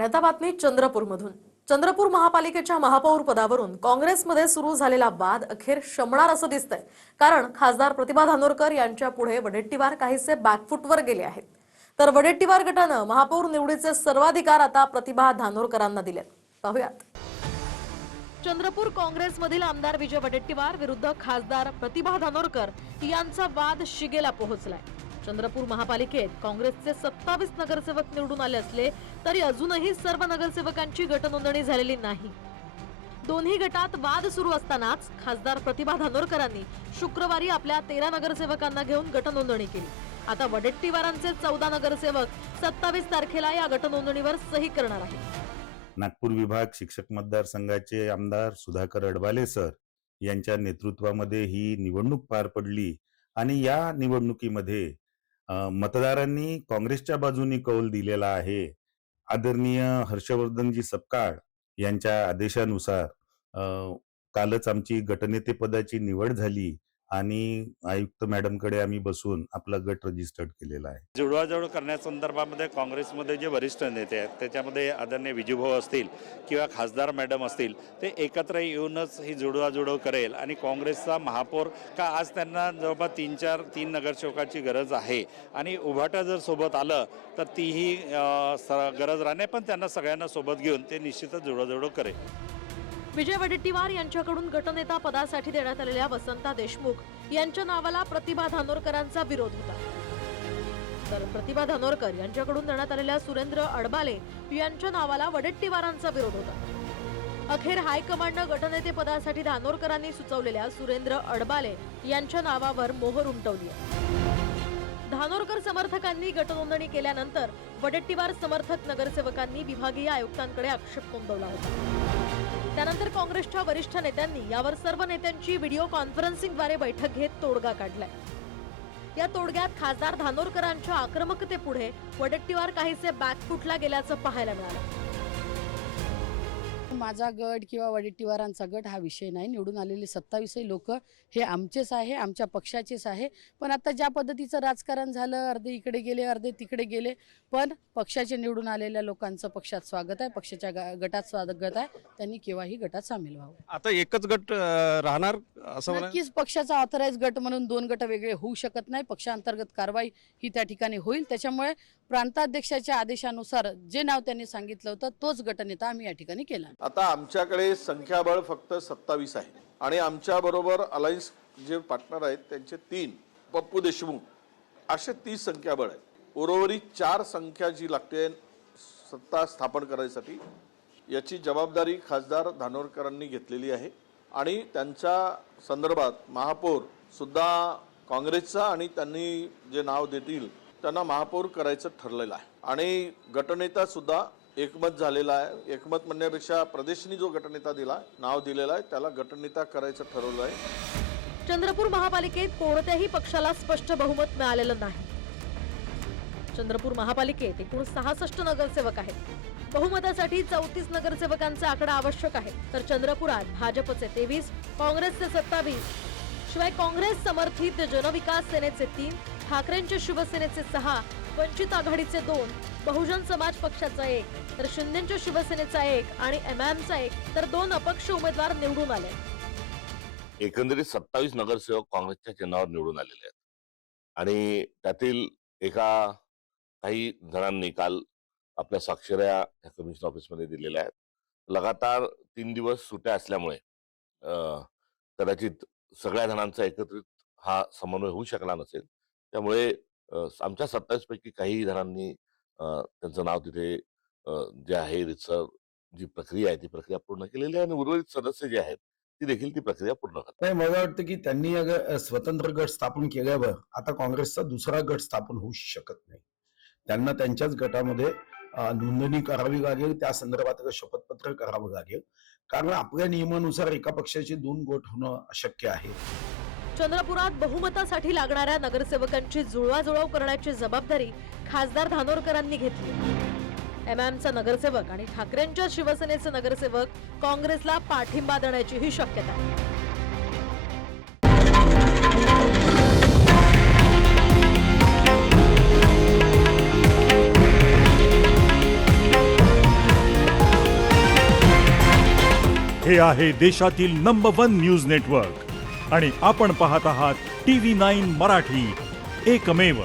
आणि आता बातमी चंद्रपूरमधून। चंद्रपूर महापालिकेच्या महापौर पदावरून काँग्रेसमध्ये सुरू झालेला वाद अखेर शमणार असं दिसतंय। कारण खासदार प्रतिभा धानोरकर यांच्या पुढे वडेट्टीवार काहीसे बॅकफुटवर गेले आहेत। तर वडेट्टीवार गटानं महापौर निवडीचे सर्वाधिकार आता प्रतिभा धानोरकरांना दिलेत। पाहूयात। चंद्रपूर काँग्रेसमधील आमदार विजय वडेट्टीवार विरुद्ध खासदार प्रतिभा धानोरकर यांचा वाद शिगेला पोहोचलाय। चंद्रपूर महापालिकेत काँग्रेसचे 27 नगरसेवक निवडून आले असले तरी अजूनही सर्व नगरसेवकांची गटनोंदणी झालेली नाही। दोन्ही गटात वाद सुरू असतानाच खासदार प्रतिभा धानोरकरांनी शुक्रवारी आपल्या 13 नगरसेवकांना घेऊन गटनोंदणी केली। आता वडेट्टीवारांचे 14 नगरसेवक 27 तारखेला या गटनोंदणीवर सही करणार आहेत। नागपूर विभाग शिक्षक मतदारसंघाचे आमदार सुधाकर अडबाले सर यांच्या नेतृत्वामध्ये ही निवडणूक पार पडली आणि या निवडणुकीमध्ये मतदारांनी काँग्रेसच्या बाजूने कौल दिलेला आहे। आदरणीय हर्षवर्धनजी सपकाळ यांच्या आदेशानुसार कालच आमची गटनेते पदाची निवड झाली आणि आयुक्त मॅडमकडे आम्ही बसून आपला गट रजिस्टर्ड केलेला आहे। जुळवाजुळव करण्यासंदर्भामध्ये काँग्रेसमध्ये जे वरिष्ठ नेते आहेत त्याच्यामध्ये आदरणीय विजूभाऊ असतील किंवा खासदार मॅडम असतील ते एकत्र येऊनच ही जुळवाजुळव करेल आणि काँग्रेसचा महापौर का आज त्यांना जवळपास 3 नगरसेवकाची गरज आहे आणि उभाटा जर सोबत आलं तर तीही गरज राहणे, पण त्यांना सगळ्यांना सोबत घेऊन ते निश्चितच जुळवाजुळव करेल। विजय वडेट्टीवार यांच्याकडून गटनेता पदासाठी देण्यात आलेल्या वसंता देशमुख यांच्या नावाला प्रतिभा धानोरकरांचा विरोध होता। तर प्रतिभा धानोरकर यांच्याकडून देण्यात आलेल्या सुरेंद्र अडबाले यांच्या नावाला वडेट्टीवारांचा विरोध होता। अखेर हायकमांडनं गटनेते पदासाठी धानोरकरांनी सुचवलेल्या सुरेंद्र अडबाले यांच्या नावावर मोहर उमटवली आहे। धानोरकर समर्थकांनी गटनोंदणी केल्यानंतर वडेट्टीवार समर्थक नगरसेवकांनी विभागीय आयुक्तांकडे आक्षेप नोंदवला होता। त्यानंतर काँग्रेसच्या वरिष्ठ नेत्यांनी यावर सर्व नेत्यांची व्हिडिओ कॉन्फरन्सिंगद्वारे बैठक घेत तोडगा काढलाय। या तोडग्यात खासदार धानोरकरांच्या आक्रमकतेपुढे वडेट्टीवार काहीसे बॅकफुटला गेल्याचं पाहायला मिळालं। माझा गट किंवा वडेट्टीवारांचा गट हा विषय नाही। निवडून आलेले 27 लोक हे आमचेच आहे, आमच्या पक्षाचेच आहे। पण आता ज्या पद्धतीचं राजकारण झालं, अर्धे इकडे गेले अर्धे तिकडे गेले, पण पक्षाचे निवडून आलेल्या लोकांचं पक्षात स्वागत आहे, पक्षाच्या गटात स्वागत आहे। त्यांनी केव्हाही गटात सामील व्हावं। आता एकच गट राहणार असं नक्कीच पक्षाचा ऑथराइज गट म्हणून 2 गट वेगळे होऊ शकत नाही। पक्षांतर्गत कारवाई ही त्या ठिकाणी होईल। त्याच्यामुळे प्रांताध्यक्षाच्या आदेशानुसार जे नाव त्यांनी सांगितलं होतं तोच गटनेता आम्ही या ठिकाणी केला। आता आमच्याकडे संख्याबळ फक्त 27 आहे आणि आमच्या बरोबर अलायन्स जे पार्टनर आहेत त्यांचे 3 पप्पू देशमुख असे 30 संख्याबळ आहे। उर्वरित 4 संख्या जी लागते सत्ता स्थापन करायसाठी याची जबाबदारी खासदार धानोरकरांनी घेतलेली आहे आणि त्यांच्या संदर्भात महापौर सुद्धा काँग्रेसचा आणि त्यांनी जे नाव देतील त्यांना महापौर करायचं ठरलेलं आहे आणि गटनेता सुद्धा एकमत झालेला आहे। एकमत म्हणण्यापेक्षा प्रदेशनी जो गटनेता दिला नाव दिलेला आहे त्याला गटनेता करायचं ठरवलं आहे। चंद्रपूर महापालिकेत कोणत्याही पक्षाला स्पष्ट बहुमत मिळालेलं नाही। चंद्रपूर महापालिकेत एकूण 66 नगरसेवक आहेत। बहुमतासाठी 34 नगरसेवकांचा आकडा आवश्यक आहे। तर चंद्रपुरात भाजपचे 23, काँग्रेसचे 27, शिवाय काँग्रेस समर्थित जनविकास सेनेचे 3, ठाकरेंच्या शिवसेनेचे 6, वंचित आघाडीचे 2, बहुजन समाज पक्षाचा 1, तर शिंदेच्या शिवसेनेचा 1 आणि एमआयएमचा 1, तर 2 अपक्ष उमेदवार निवडून आले। एकंदरीत 27 नगरसेवक काँग्रेसच्या चिन्हावर निवडून आलेले आहेत आणि त्यातील काही जणांनी काल आपल्या स्वाक्षऱ्या कमिशन ऑफिसमध्ये दिलेल्या आहेत। लगातार 3 दिवस सुट्या असल्यामुळे कदाचित सगळ्या जणांचा एकत्रित हा समन्वय होऊ शकला नसेल। त्यामुळे आमच्या 27 पैकी काही जणांनी त्यांचं नाव तिथे जे आहे रितसर जी प्रक्रिया आहे ती प्रक्रिया पूर्ण केलेली आहे आणि उर्वरित सदस्य जे आहेत ती देखील ती प्रक्रिया पूर्ण करतात। नाही, मला वाटतं की त्यांनी अगर स्वतंत्र गट स्थापन केल्यावर आता काँग्रेसचा दुसरा गट स्थापन होऊ शकत नाही। त्यांना त्यांच्याच गटामध्ये नोंदणी करावी लागेल, त्या संदर्भात शपथपत्र करावं लागेल, कारण आपल्या नियमानुसार एका पक्षाचे 2 गट होणं अशक्य आहे। चंद्रपुरात बहुमतासाठी लागणाऱ्या नगरसेवकांची जुळवाजुळव करण्याची जबाबदारी खासदार धानोरकरांनी घेतली। एमआयएमचा नगरसेवक आणि ठाकरेंच्या शिवसेनेचे नगरसेवक काँग्रेसला पाठिंबा देण्याची ही शक्यता आहे। हे आहे देशातील नंबर 1 न्यूज नेटवर्क आणि आपण पाहत आहात TV9 मराठी, एकमेव.